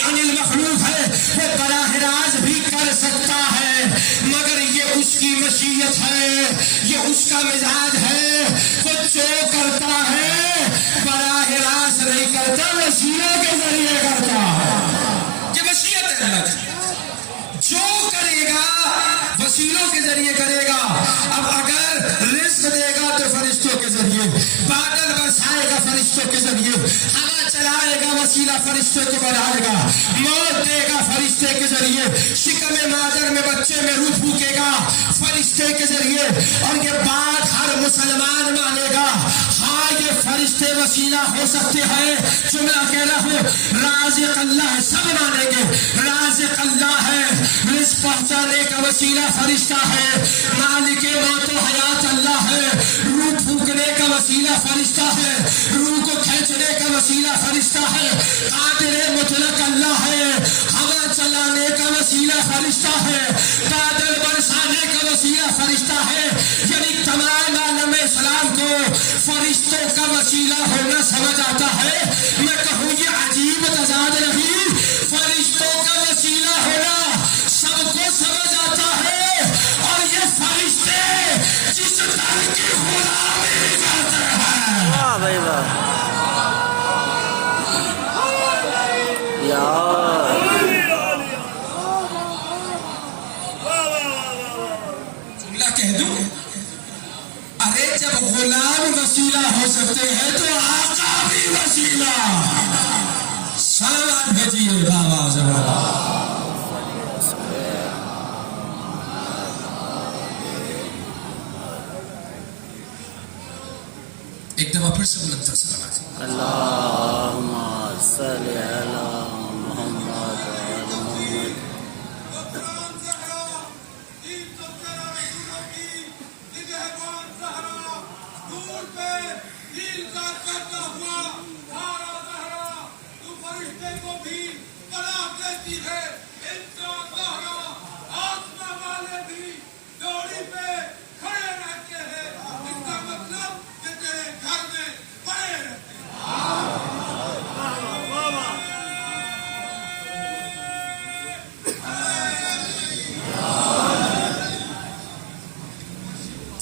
عن المخلوق ہے، وہ براہ راست بھی کر سکتا ہے، مگر یہ اس کی مشیت ہے، یہ اس کا مزاج ہے، وہ جو کرتا ہے براہ راست نہیں کرتا، وسیلوں کے ذریعے کرتا ہے۔ یہ مشیت ہے اللہ کی، جو کرے گا وسیلوں کے ذریعے کرے گا۔ اب اگر رزق دے گا تو فرشتوں کے ذریعے، بادل برسائے گا فرشتوں کے ذریعے، ہوا چلائے گا وسیلہ فرشتے کو بنائے گا، موت دے گا فرشتے کے ذریعے، شکم مادر میں بچے میں روح پھونکے گا فرشتے کے ذریعے، اور یہ بات ہر مسلمان مانے گا، ہاں یہ فرشتے وسیلہ ہو سکتے ہیں۔ جملہ کہہ رہا ہوں، رازق اللہ ہے، سب مانیں گے رازق اللہ ہے، رزق پہنچانے کا وسیلہ فرشتہ ہے، مالک موت و حیات اللہ ہے، روح پھونکنے کا وسیلہ فرشتہ ہے، روح کو کھینچنے کا وسیلہ فرشتہ ہے، قادر مطلق اللہ ہے، ہوا چلانے کا وسیلہ فرشتہ ہے، بادل برسانے کا وسیلہ فرشتہ ہے، یعنی تمام عالم اسلام کو فرشتوں کا وسیلہ ہونا سمجھ آتا ہے۔ میں کہوں یہ عجیب تضاد نہیں، فرشتوں کا وسیلہ ہونا سب کو سمجھ آتا ہے، اور یہ فرشتے جس در کی غلامی کرتے ہیں، واہ بھائی واہ جملہ کہہ دوں، ارے جب غلام وسیلہ ہو سکتے ہیں تو آقا بھی وسیلہ۔ سلام بھیجیے بابا زبردست۔ ایک دفعہ پھر سے بلند تر سلام۔ اللہم صلی علی محمد وعلی محمد۔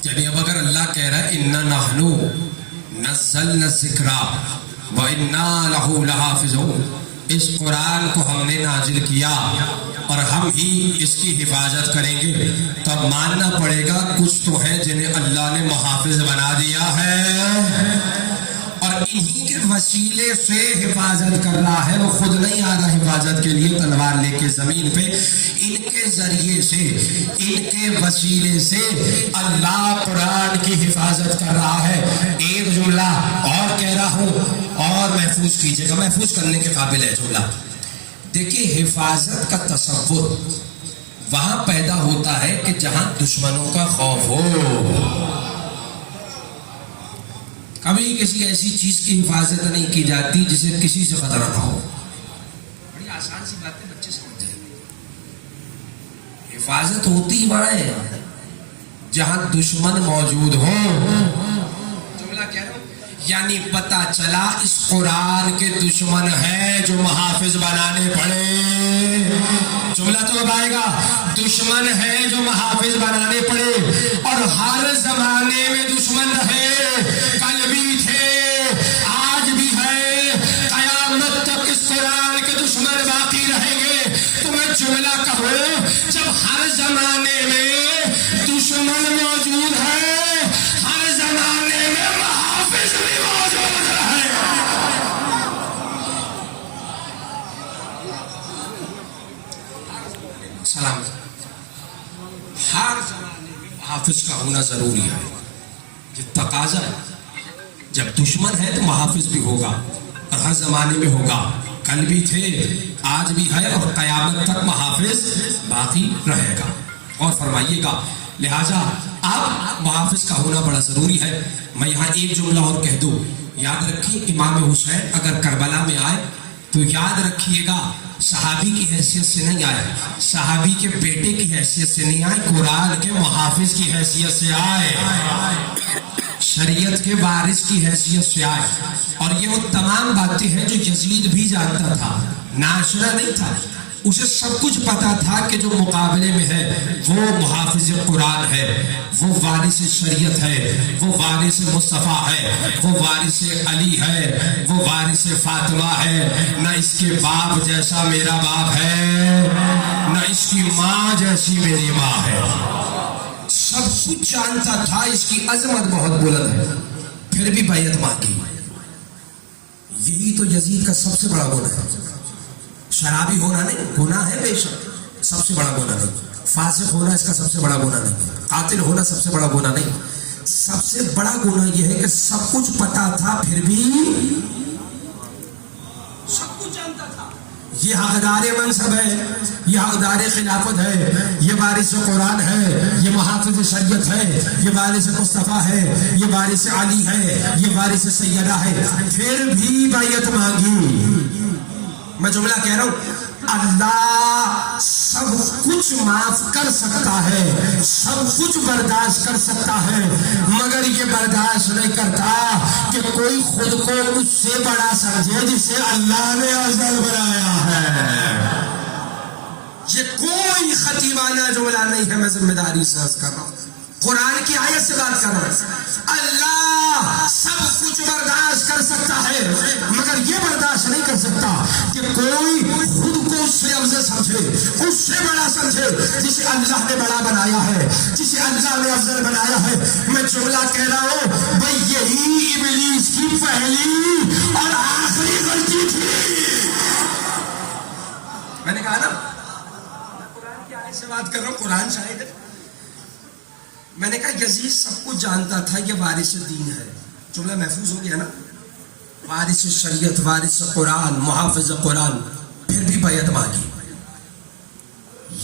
یعنی اب اگر اللہ کہہ رہا ہے اِنَّا نَحْنُ نَزَّلْنَا الذِّكْرَ وَإِنَّا لَهُ لَحَافِظُونَ، اس قرآن کو ہم نے نازل کیا اور ہم ہی اس کی حفاظت کریں گے، تب ماننا پڑے گا کچھ تو ہے جنہیں اللہ نے محافظ بنا دیا ہے، اور انہی کے وسیلے سے حفاظت کر رہا ہے، وہ خود نہیں آ رہا حفاظت کے لیے تلوار لے کے زمین پہ، ان کے ذریعے سے ان کے وسیلے سے اللہ قرآن کی حفاظت کر رہا ہے۔ ایک جملہ اور کہہ رہا ہوں اور محفوظ کیجئے گا، محفوظ کرنے کے قابل ہے جملہ۔ دیکھیے حفاظت کا تصور وہاں پیدا ہوتا ہے کہ جہاں دشمنوں کا خوف ہو۔ کبھی کسی ایسی چیز کی حفاظت نہیں کی جاتی جسے کسی سے خطرہ نہ ہو۔ بڑی آسان سی بات ہے، بچے سمجھتے ہیں۔ حفاظت ہوتی وہاں ہے جہاں دشمن موجود ہو۔ جملہ کہہ رہا ہوں، یعنی پتہ چلا اس قرآن کے دشمن ہیں جو محافظ بنانے پڑے۔ جملہ تو اب آئے گا، دشمن ہیں جو محافظ بنانے پڑے، اور ہر زمانے میں دشمن رہے، کل بھی تھے آج بھی ہے، قیامت تک اس قرآن کے دشمن باقی رہیں گے۔ تو میں جملہ کہوں، جب ہر زمانے میں دشمن موجود ہے، ہر زمانے میں محافظ بھی موجود ہے۔ سلام۔ ہر زمانے میں محافظ کا ہونا ضروری ہے، یہ تقاضا ہے۔ جب دشمن ہے تو محافظ بھی ہوگا، اور ہر زمانے میں ہوگا، کل بھی تھے آج بھی ہے، اور قیامت تک محافظ باقی رہے گا۔ اور فرمائیے گا، لہٰذا اب محافظ کا ہونا بڑا ضروری ہے۔ میں یہاں ایک جملہ اور کہہ دوں، یاد رکھیے امام حسین اگر کربلا میں آئے تو یاد رکھیے گا صحابی کی حیثیت سے نہیں آئے، صحابی کے بیٹے کی حیثیت سے نہیں آئے، قرآن کے محافظ کی حیثیت سے آئے۔ شریعت کے وارث کی حیثیت سے آئے، اور یہ وہ تمام باتیں ہیں جو یزید بھی جانتا تھا، ناشرہ نہیں تھا، اسے سب کچھ پتا تھا کہ جو مقابلے میں ہے وہ محافظ قرآن ہے، وہ وارث شریعت ہے، وہ وارث مصطفیٰ ہے، وہ وارث علی ہے، وہ وارث فاطمہ ہے، نہ اس کے باپ جیسا میرا باپ ہے، نہ اس کی ماں جیسی میری ماں ہے، سب کچھ جانتا تھا، اس کی عظمت بہت بلند ہے، پھر بھی بیعت مانگی۔ یہی تو یزید کا سب سے بڑا گناہ ہے۔ شرابی ہونا نہیں، گناہ ہے بے شک، سب سے بڑا گناہ نہیں، فاسق ہونا اس کا سب سے بڑا گناہ نہیں، قاتل ہونا سب سے بڑا گناہ نہیں، سب سے بڑا گناہ یہ ہے کہ سب کچھ پتا تھا پھر بھی سب کچھ جانتا تھا۔ یہ حقدار منصب ہے، یہ حقدار خلافت ہے، یہ وارث قرآن ہے، یہ محافظ شریعت ہے، یہ وارث مصطفیٰ ہے، یہ وارث علی ہے، یہ وارث سیدہ ہے، پھر بھی بیعت مانگی۔ میں جملہ کہہ رہا ہوں، اللہ سب کچھ معاف کر سکتا ہے، سب کچھ برداشت کر سکتا ہے، مگر یہ برداشت نہیں کرتا کہ کوئی خود کو اس سے بڑا سمجھے جسے اللہ نے افضل بنایا ہے۔ یہ کوئی خطیبانہ جملہ نہیں ہے، میں ذمہ داری سے عرض کر رہا ہوں، قرآن کی آیت سے بات کر رہا ہوں۔ اللہ سب کچھ برداشت کر سکتا ہے، مگر یہ برداشت نہیں کر سکتا کہ کوئی خود کو اس سے افضل سمجھے، اس سے بڑا سمجھے جسے اللہ نے بڑا بنایا ہے، جسے اللہ نے افضل بنایا ہے۔ میں جملہ کہہ رہا ہوں، بھئی یہی ابلیس کی پہلی اور آخری غلطی تھی۔ میں نے کہا نا، میں قرآن کی آیت سے بات کر رہا ہوں، قرآن شاہد ہے۔ میں نے کہا یزید سب کچھ جانتا تھا، یہ وارث دین ہے، جملہ محفوظ ہو گیا نا، وارث شریعت، وارث قرآن، محافظ قرآن، پھر بھی بیعت مانگی۔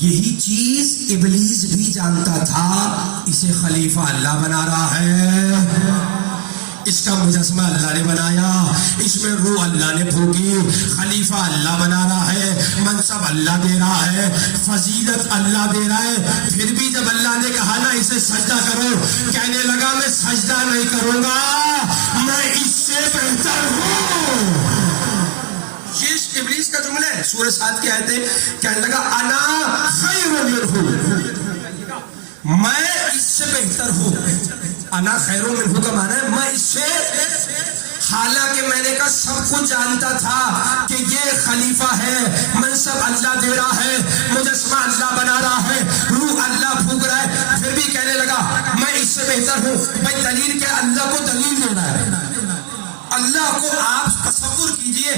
یہی چیز ابلیس بھی جانتا تھا، اسے خلیفہ اللہ بنا رہا ہے، اس کا مجسمہ اللہ نے بنایا، اس میں روح اللہ نے پھونکی، خلیفہ اللہ بنا رہا ہے، منصب اللہ دے رہا ہے، فضیلت اللہ دے رہا ہے، پھر بھی جب اللہ نے کہا نا اسے سجدہ کرو، کہنے لگا میں سجدہ نہیں کروں گا، میں اس سے بہتر ہوں۔ یہ ابلیس کا جملہ ہے، سورہ صاد کی آیتیں، کہنے لگا انا خیر منہ، میں اس سے بہتر ہوں۔ انا خیر منہ کا معنی ہے میں اس سے، حالانکہ میں نے کہا سب کچھ جانتا تھا کہ یہ خلیفہ ہے، منصب اللہ دے رہا ہے، مجسمہ اللہ بنا رہا ہے، روح اللہ پھونک رہا ہے، پھر بھی کہنے لگا میں اس سے بہتر ہوں۔ بھائی دلیل کیا؟ اللہ کو دلیل دینا ہے، اللہ کو آپ تصور کیجئے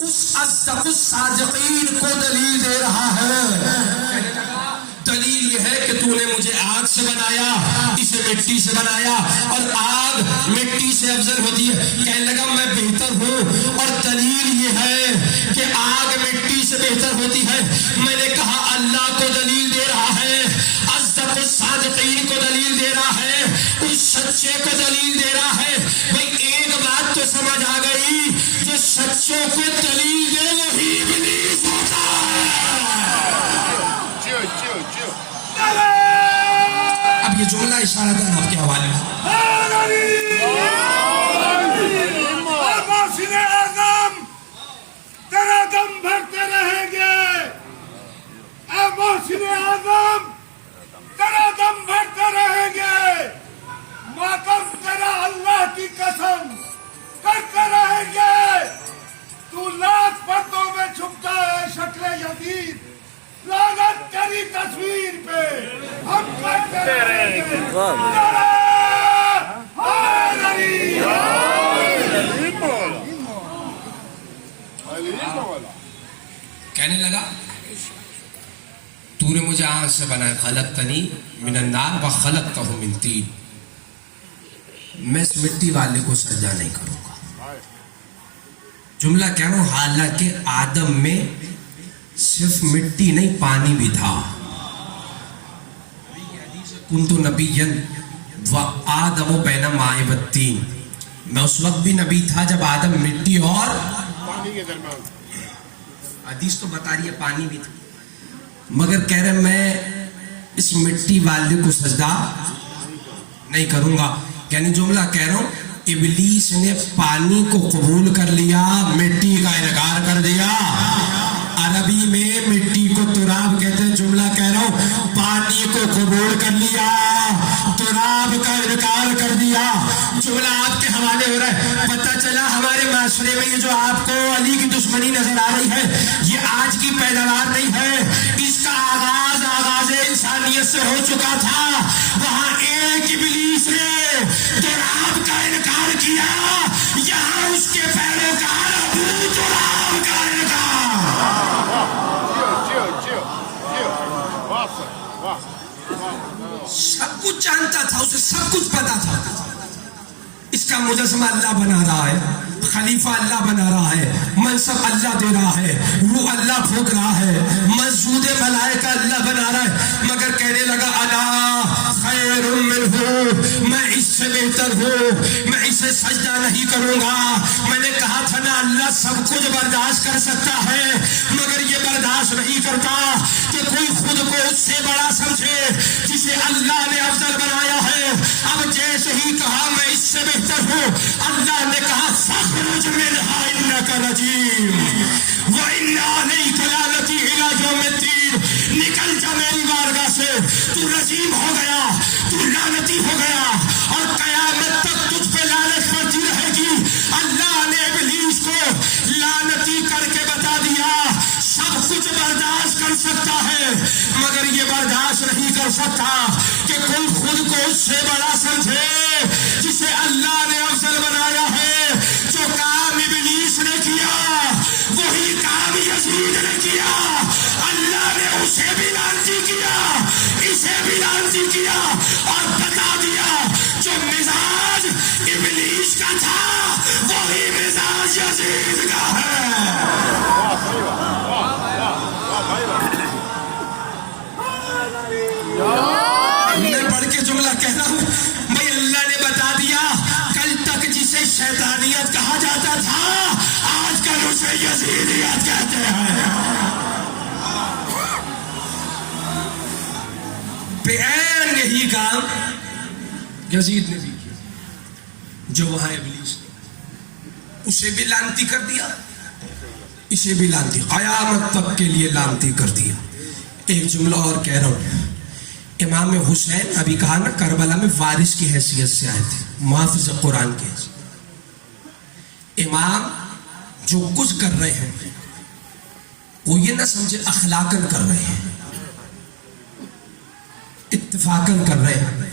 اس اصدق الصادقین کو دلیل دے رہا ہے۔ دلیل یہ ہے کہ تو نے مجھے آگ سے بنایا، اسے مٹی سے بنایا، اور آگ مٹی سے افضل ہوتی ہے، کہنے لگا میں بہتر ہوں، اور دلیل یہ ہے کہ آگ مٹی سے بہتر ہوتی ہے۔ میں نے کہا اللہ کو دلیل دے رہا ہے، اصدق الصادقین کو دلیل دے رہا ہے، اس سچے کو دلیل دے رہا ہے۔ بھئی ایک بات تو سمجھ آ گئی، جو سچوں کو دلیل دے وہی ابلیس ہوتا ہے۔ اب یہ جملہ اشارتاً آپ کے حوالے ہے۔ محسن اعظم تیرا دم بھرتے رہیں گے، اے محسن اعظم تیرا دم بھرتے رہیں گے، ماتم تیرا اللہ کی قسم کرتے رہیں گے۔ تو لاکھ پردوں میں چھپتا ہے شکل یزید، لعنت تیری تصویر پہ ہم کرتے رہیں گے۔ کہنے لگا تو نے مجھے آگ سے بنایا، خلقتنی من النار وخلقتہ من طین، میں اس مٹی والے کو سجدہ نہیں کروں گا۔ جملہ کہہ رہا ہوں، حالانکہ آدم میں صرف مٹی نہیں پانی بھی تھا۔ کنت نبیا وآدم بین ماء والطین، میں اس وقت بھی نبی تھا جب آدم مٹی اور پانی کے درمیان، حدیث تو بتا رہی ہے پانی بھی تھا، مگر کہہ رہے میں اس مٹی والے کو سجدہ نہیں کروں گا، یعنی جملہ کہہ رہا ہوں، ابلیس نے پانی کو قبول کر لیا، مٹی کا انکار کر دیا۔ عربی میں مٹی کو تراب کہتے ہیں، جملہ کہہ رہا ہوں، پانی کو قبول کر لیا، تراب کا انکار کر دیا۔ جملہ آپ کے حوالے ہو رہا ہے۔ پتہ چلا ہمارے معاشرے میں یہ جو آپ کو علی کی دشمنی نظر آ رہی ہے، یہ آج کی پیداوار نہیں ہے، اس کا آغاز انسانیت سے ہو چکا تھا۔ وہاں ایک ابلیس نے تراب کا انکار کیا، یہاں اس کے پیروکار ابو تراب کا انکار۔ سب کچھ جانتا تھا، اسے سب کچھ پتا تھا۔ اس کا مجسمہ اللہ بنا رہا ہے، خلیفہ اللہ بنا رہا ہے، منصب اللہ دے رہا ہے، روح اللہ پھونک رہا ہے، مسجود ملائکہ اللہ بنا رہا ہے، مگر کہنے لگا انا خیر منہ، میں اس سے بہتر ہوں، میں اسے سجدہ نہیں کروں گا۔ میں نے کہا تھا نا اللہ سب کچھ برداشت کر سکتا ہے، مگر یہ برداشت نہیں کرتا کہ کوئی خود کو اس سے بڑا سمجھے جسے اللہ نے افضل بنایا ہے۔ اب جیسے ہی کہا میں اس سے بہتر ہوں، اللہ نے کہا فاخرج منها انک رجیم وان علیک لعنتی الی یوم الدین، نکل جا میری بارگاہ سے، تو رجیم ہو گیا، تو لعنتی ہو گیا، اور قیامت تک تجھ پہ لعنت پڑتی رہے گی۔ اللہ نے ابلیس کو لعنتی کر کے بتا دیا سب کچھ برداشت کر سکتا ہے، مگر یہ برداشت نہیں کر سکتا کہ کوئی خود کو اس سے بڑا سمجھے جسے اللہ نے افضل بنایا ہے۔ جو کام ابلیس نے کیا وہی کام یزید نے کیا، اللہ نے اسے بھی لعنتی کیا، اسے بھی لعنتی کیا، اور بتا دیا جو مزاج ابلیس کا تھا وہی مزاج یزید کا ہے۔ میں پڑھ کے جملہ کہہ رہا ہوں، بھائی اللہ نے بتا دیا کل تک جسے شیطانیت کہا جاتا تھا آج کل اسے یزیدیت کہتے ہیں۔ بین یہی کام یزید نے بھی کیا، جو وہاں ابلیس نے اسے بھی لعنتی کر دیا، اسے بھی لعنتی، قیامت تک کے لیے لعنتی کر دیا۔ ایک جملہ اور کہہ رہا ہوں، امام حسین ابھی کہا نا کربلا میں وارث کی حیثیت سے آئے تھے، محافظ قرآن کے حیثیت۔ امام جو کچھ کر رہے ہیں وہ یہ نہ سمجھے اخلاقاً کر رہے ہیں، اتفاقاً کر رہے ہیں۔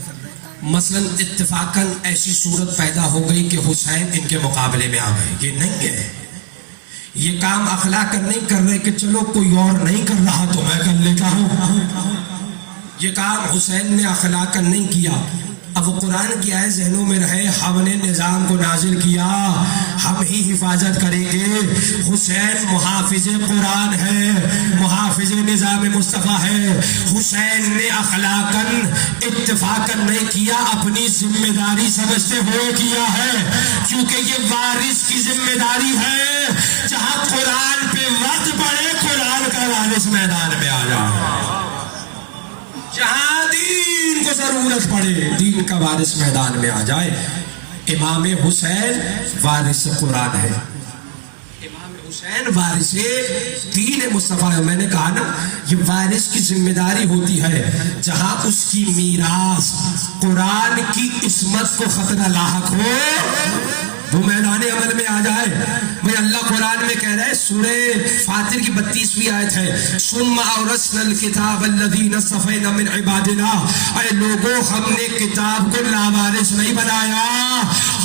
مثلا اتفاقاً ایسی صورت پیدا ہو گئی کہ حسین ان کے مقابلے میں آ گئے، یہ نہیں ہے۔ یہ کام اخلاقاً نہیں کر رہے کہ چلو کوئی اور نہیں کر رہا تو میں کر لیتا ہوں۔ یہ کام حسین نے اخلاقاً نہیں کیا۔ اب وہ قرآن کی آئے ذہنوں میں رہے، ہم نے نظام کو نازل کیا، ہم ہی حفاظت کریں گے۔ حسین محافظ قرآن ہے، محافظ نظام مصطفیٰ ہے۔ حسین نے اخلاقاً اتفاقاً نہیں کیا، اپنی ذمہ داری سمجھتے ہوئے کیا ہے، کیونکہ یہ وارث کی ذمہ داری ہے۔ جہاں قرآن پہ وقت پڑے قرآن کا وارث میدان میں آ جائے، جہاں دین کو ضرورت پڑے دین کا وارث میدان میں آ جائے۔ امام حسین وارث قرآن ہے، امام حسین وارث دین مصطفیٰ ہے۔ میں نے کہا نا یہ وارث کی ذمہ داری ہوتی ہے، جہاں اس کی میراث قرآن کی عصمت کو خطرہ لاحق ہو وہ میدان عمل میں آ جائے۔ بھئی اللہ قرآن میں کہہ رہا ہے، سورہ فاطر کی 32ویں آیت ہے، ثم اورثنا الکتاب الذین اصطفینا من عبادنا، اے لوگوں ہم نے کتاب کو لاوارث نہیں بنایا،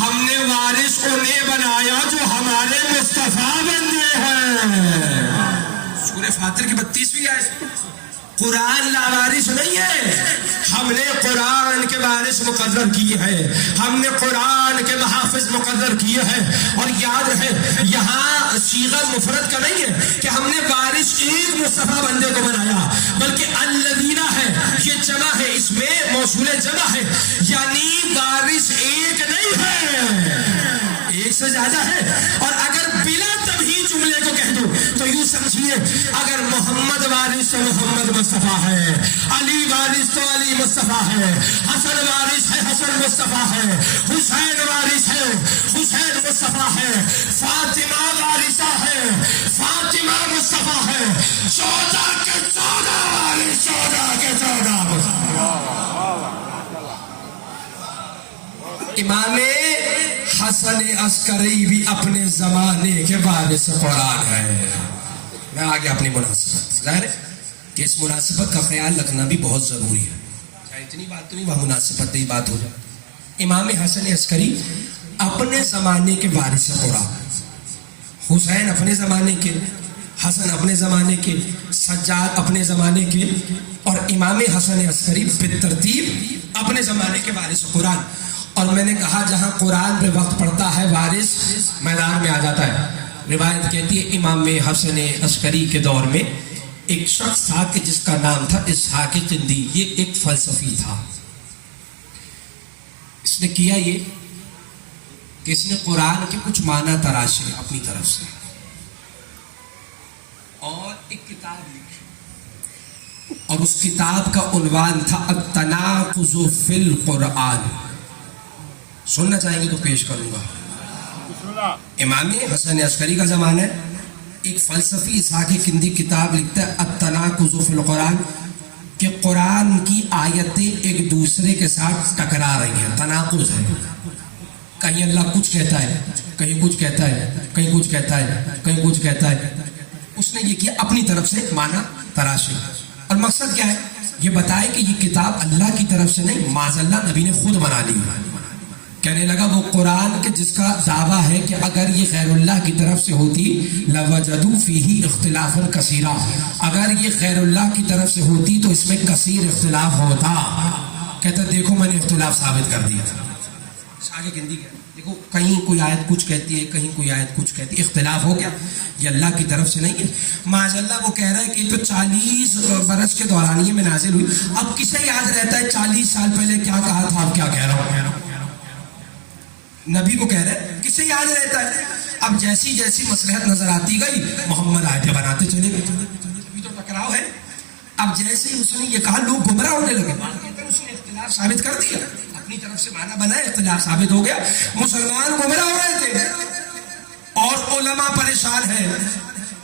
ہم نے وارث انہیں بنایا جو ہمارے مصطفیٰ بندے ہیں۔ سورہ فاطر کی 32ویں آیت۔ قرآن لاوارث نہیں ہے، ہم نے قرآن کے وارث مقرر کیے ہیں، ہم نے قرآن کے محافظ مقرر کیے ہیں۔ اور یاد رہے یہاں صیغہ مفرد کا نہیں ہے کہ ہم نے وارث ایک مصطفیٰ بندے کو بنایا، بلکہ الذین ہے، یہ جمع ہے، اس میں موصول جمع ہے، یعنی وارث ایک نہیں ہے، ایک سے زیادہ ہے۔ اور اگر بلا تمہید جملے کو کہہ دو تو یوں سمجھیے لیے اگر محمد وارث تو محمد مصطفیٰ ہے، علی وارث تو علی مصطفیٰ ہے، حسن وارث ہے حسن مصطفیٰ ہے، حسین وارث ہے حسین مصطفیٰ ہے، فاطمہ وارثہ ہے فاطمہ مصطفیٰ ہے، 14 کے 14 وارث، 14 کے 14 مصطفیٰ۔ امام حسن عسکری بھی اپنے زمانے کے وارث قرآن ہے۔ میں آگے اپنی مناسبت، ظاہر ہے کہ اس مناسبت کا خیال رکھنا بھی بہت ضروری ہے، چاہے اتنی بات تو نہیں وہ مناسبت نہیں بات ہو جائے۔ امام حسن عسکری اپنے زمانے کے وارث قرآن، حسین اپنے زمانے کے، حسن اپنے زمانے کے، سجاد اپنے زمانے کے، اور امام حسن عسکری بالترتیب اپنے زمانے کے وارث قرآن۔ اور میں نے کہا جہاں قرآن پہ وقت پڑتا ہے وارث میدان میں آ جاتا ہے۔ روایت کہتی ہے امام حسن عسکری کے دور میں ایک شخص تھا کہ جس کا نام تھا اسحاق قندی، یہ ایک فلسفی تھا۔ اس نے کیا یہ کہ اس نے قرآن کے کچھ معنی تراشے اپنی طرف سے اور ایک کتاب لکھی، اور اس کتاب کا عنوان تھا التناقض فی القرآن۔ سننا چاہیں گے تو پیش کروں گا۔ امام حسن عسکری کا زمانہ ہے، ایک فلسفی اسحاق قندی کتاب لکھتا ہے التناقض فی القرآن، کہ قرآن کی آیتیں ایک دوسرے کے ساتھ ٹکرا رہی ہیں، تناقض ہے، کہیں اللہ کچھ کہتا ہے کہیں کچھ کہتا ہے کہیں کچھ کہتا ہے کہیں کچھ کہتا ہے۔ اس نے یہ کیا اپنی طرف سے معنی تراشے، اور مقصد کیا ہے یہ بتائے کہ یہ کتاب اللہ کی طرف سے نہیں، معاذ اللہ نبی نے خود بنا لی۔ کہنے لگا وہ قرآن کے جس کا دعویٰ ہے کہ اگر یہ غیر اللہ کی طرف سے ہوتی لَوَجَدُوا فِيهِ اخْتِلَافًا كَثِيرًا، اگر یہ غیر اللہ کی طرف سے ہوتی تو اس میں کثیر اختلاف ہوتا۔ کہتا دیکھو میں نے اختلاف ثابت کر دیا تھا۔ آگے گندی کیا دیکھو، کہیں کوئی آیت کچھ کہتی ہے کہیں کوئی آیت کچھ کہتی ہے، اختلاف ہو گیا، یہ اللہ کی طرف سے نہیں ہے۔ معاذ اللہ وہ کہہ رہا ہے کہ تو 40 برس کے دورانیے میں نازل ہوئی، اب کسے یاد رہتا ہے 40 سال پہلے کیا کہا تھا اب کیا کہہ رہا ہوں؟ نبی کو کہہ رہے کسے یاد رہتا ہے؟ اب جیسی جیسی مصلحت نظر آتی گئی محمد آیتیں بناتے چلے گئے، ابھی تو ٹکراؤ ہے۔ اب جیسے ہی اس نے یہ کہا لوگ گمراہ ہونے لگے، اس نے اختلاف ثابت کر دیا، اپنی طرف سے معنی بنا، اختلاف ثابت ہو گیا، مسلمان گمراہ ہو رہے تھے اور علماء پریشان ہیں،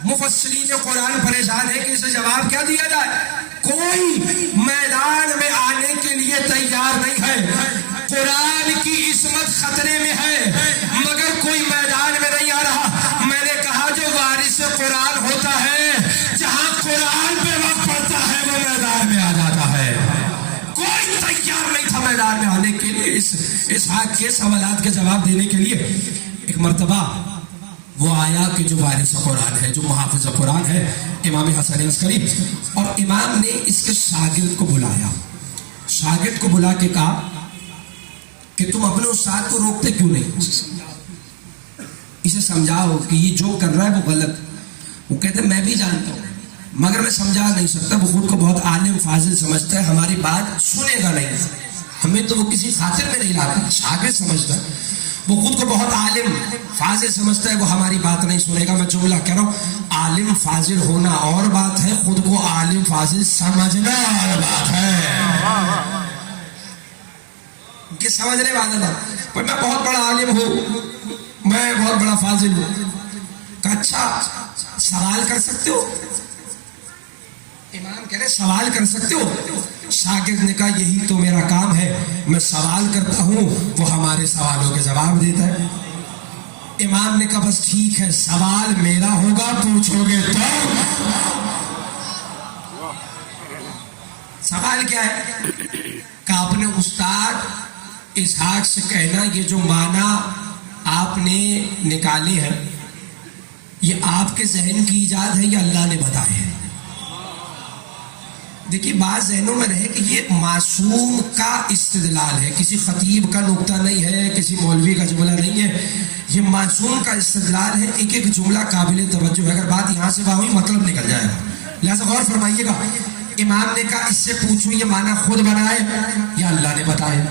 مفسرین قرآن پریشان ہے کہ اسے جواب کیا دیا جائے۔ کوئی میدان میں آنے کے لیے تیار نہیں ہے، قرآن کی عصمت خطرے میں ہے مگر کوئی میدان میں نہیں آ رہا۔ میں نے کہا جو وارث قرآن ہوتا ہے جہاں قرآن پہ وقت پڑتا ہے وہ میدان میں آ جاتا ہے، کوئی تیار نہیں تھا میدان میں آنے کے لیے اس حق کے سوالات کے جواب دینے کے لیے۔ ایک مرتبہ وہ آیا کہ جو وارث قرآن ہے، جو محافظ قرآن ہے، امام حسن عسکری، اور امام نے اس کے شاگرد کو بلایا، شاگرد کو بلا کے کہا کہ تم اپنے استاد کو روکتے کیوں نہیں، اسے سمجھاؤ کہ یہ جو کر رہا ہے وہ غلط۔ وہ کہتے میں بھی جانتا ہوں مگر میں سمجھا نہیں سکتا، وہ خود کو بہت عالم فاضل سمجھتا ہے، ہماری بات سنے گا نہیں، ہمیں تو وہ کسی خاطر میں نہیں لاتا، شاگرد سمجھتا ہے، وہ خود کو بہت عالم فاضل سمجھتا ہے، وہ ہماری بات نہیں سنے گا۔ میں جملہ کہہ رہا ہوں، عالم فاضل ہونا اور بات ہے، خود کو عالم فاضل سمجھنا اور بات ہے، کہ سمجھنے والا تھا پر میں بہت بڑا عالم ہوں، میں بہت بڑا فاضل ہوں۔ کہا اچھا سوال کر سکتے ہو؟ امام کہہ رہے سوال کر سکتے ہو؟ شاگرد نے کہا یہی تو میرا کام ہے، میں سوال کرتا ہوں، وہ ہمارے سوالوں کے جواب دیتا ہے۔ امام نے کہا بس ٹھیک ہے، سوال میرا ہوگا، پوچھو گے تو۔ سوال کیا ہے؟ کہ اپنے استاد اسحاق سے کہنا یہ جو معنی آپ نے نکالے ہیں یہ آپ کے ذہن کی ایجاد ہے یا اللہ نے بتائے ہیں؟ دیکھیے بات ذہنوں میں رہے کہ یہ معصوم کا استدلال ہے، کسی خطیب کا نقطہ نہیں ہے، کسی مولوی کا جملہ نہیں ہے، یہ معصوم کا استدلال ہے، ایک ایک جملہ قابل توجہ ہے، اگر بات یہاں سے ہوئی مطلب نکل جائے گا، لہذا غور فرمائیے گا۔ امام نے کہا اس سے پوچھو یہ معنی خود بنائے یا اللہ نے بتائے؟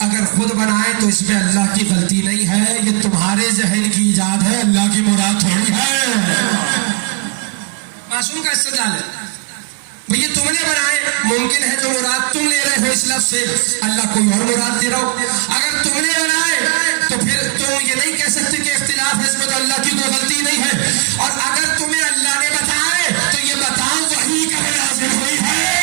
اگر خود بنائے تو اس میں اللہ کی غلطی نہیں ہے، یہ تمہارے ذہن کی ایجاد ہے، اللہ کی مراد تھوڑی ہے۔ معصوم کا استدلال ہے بھئی تم نے بنائے، ممکن ہے جو مراد تم لے رہے ہو اس لفظ سے اللہ کوئی اور مراد دے رہا ہو. اگر تم نے بنائے تو پھر تم یہ نہیں کہہ سکتے کہ اختلاف ہے، اس میں تو اللہ کی کوئی غلطی نہیں ہے. اور اگر تمہیں اللہ نے بتائے تو یہ بتاؤ وحی کب نازل ہوئی ہے،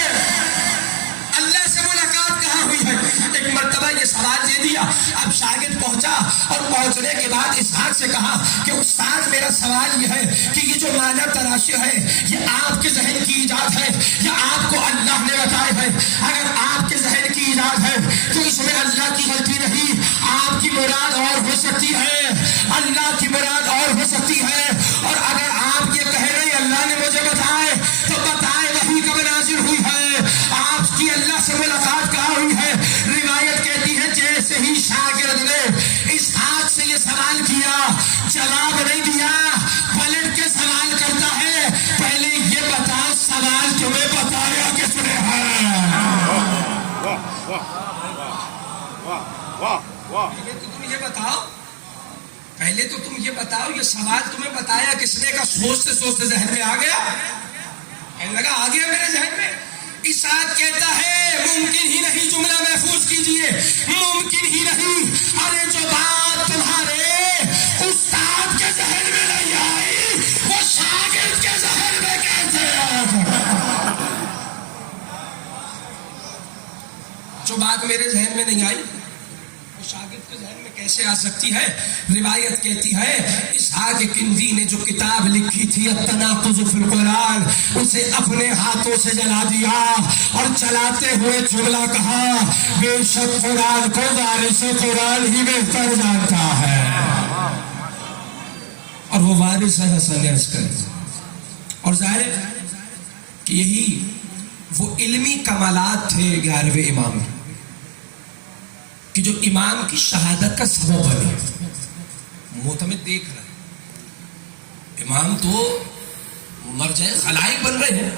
اللہ سے ملاقات کہاں ہوئی ہے. ایک مرتبہ یہ سوال دے دیا، اب شاگرد پہنچا اور پہنچنے کے بعد اسحاق سے کہا کہ استاد میرا سوال یہ ہے کہ یہ جو مانو تراشی ہے یہ آپ کے ذہن کی ایجاد ہے یا آپ کو اللہ نے بتایا ہے؟ اگر آپ کے ذہن کی ایجاد ہے تو اس میں اللہ کی غلطی نہیں، آپ کی مراد اور ہو سکتی ہے، اللہ کی مراد اور ہو سکتی ہے. اور اگر آپ یہ کہہ رہے اللہ نے مجھے بتائے تو بتائے وحی کب نازل ہوئی ہے، آپ کی اللہ سے ملاقات کہاں ہوئی ہے. روایت کہتی ہے جیسے ہی شاگرد نے اسحاق سے یہ سوال کیا، جواب نہیں دیا، پلٹ کے سوال کرتا ہے پہلے یہ بتاؤ سوال تمہیں بتایا کس نے ہے. پہلے تو تم یہ بتاؤ یہ سوال تمہیں بتایا کس نے کا سوچتے سوچتے ذہن میں آ گیا، کہنے لگا آ گیا میرے ذہن میں. اسحاق کہتا ہے ممکن ہی نہیں، جملہ محفوظ کیجئے، ممکن ہی نہیں. ارے جو بات تمہارے استاد کے ذہن میں نہیں آئی وہ شاگرد کے ذہن میں کیسے آ گئی؟ جو بات میرے ذہن میں نہیں آئی وہ شاگرد کے ذہن میں کیسے آ سکتی ہے؟ روایت کہتی ہے اسحاق کندی نے جو کتاب لکھی تھی التناقض فی القرآن اسے اپنے ہاتھوں سے جلا دیا اور چلاتے ہوئے جملہ کہا بے شک قرآن کو وارث قرآن ہی بہتر جانتا ہے. اور وہ وارث ہے حسن عسکری. اور ظاہر ہے کہ یہی وہ علمی کمالات تھے 11ویں امام کہ جو امام کی شہادت کا سبب بنے. معتمد دیکھ رہا ہے امام تو مرجع خلائق بن رہے ہیں،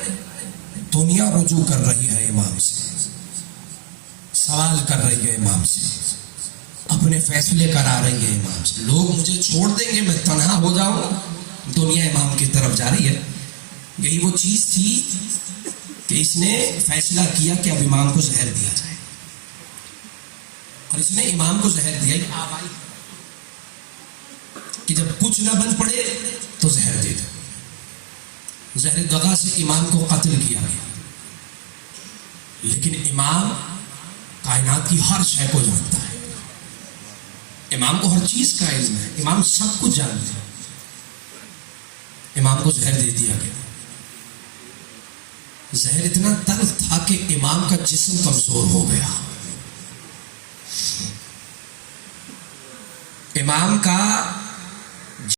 دنیا رجوع کر رہی ہے امام سے، سوال کر رہی ہے امام سے، اپنے فیصلے کرا رہی ہے امام سے. لوگ مجھے چھوڑ دیں گے، میں تنہا ہو جاؤں، دنیا امام کی طرف جا رہی ہے. یہی وہ چیز تھی کہ اس نے فیصلہ کیا کہ اب امام کو زہر دیا جائے، اور اس نے امام کو زہر دیا آبائی کہ جب کچھ نہ بن پڑے تو زہر دے دو. زہر دغا سے امام کو قتل کیا گیا. لیکن امام کائنات کی ہر شے کو جانتا ہے، امام کو ہر چیز کا علم ہے، امام سب کچھ جانتا ہے. امام کو زہر دے دیا گیا. زہر اتنا تلخ تھا کہ امام کا جسم کمزور ہو گیا. امام کا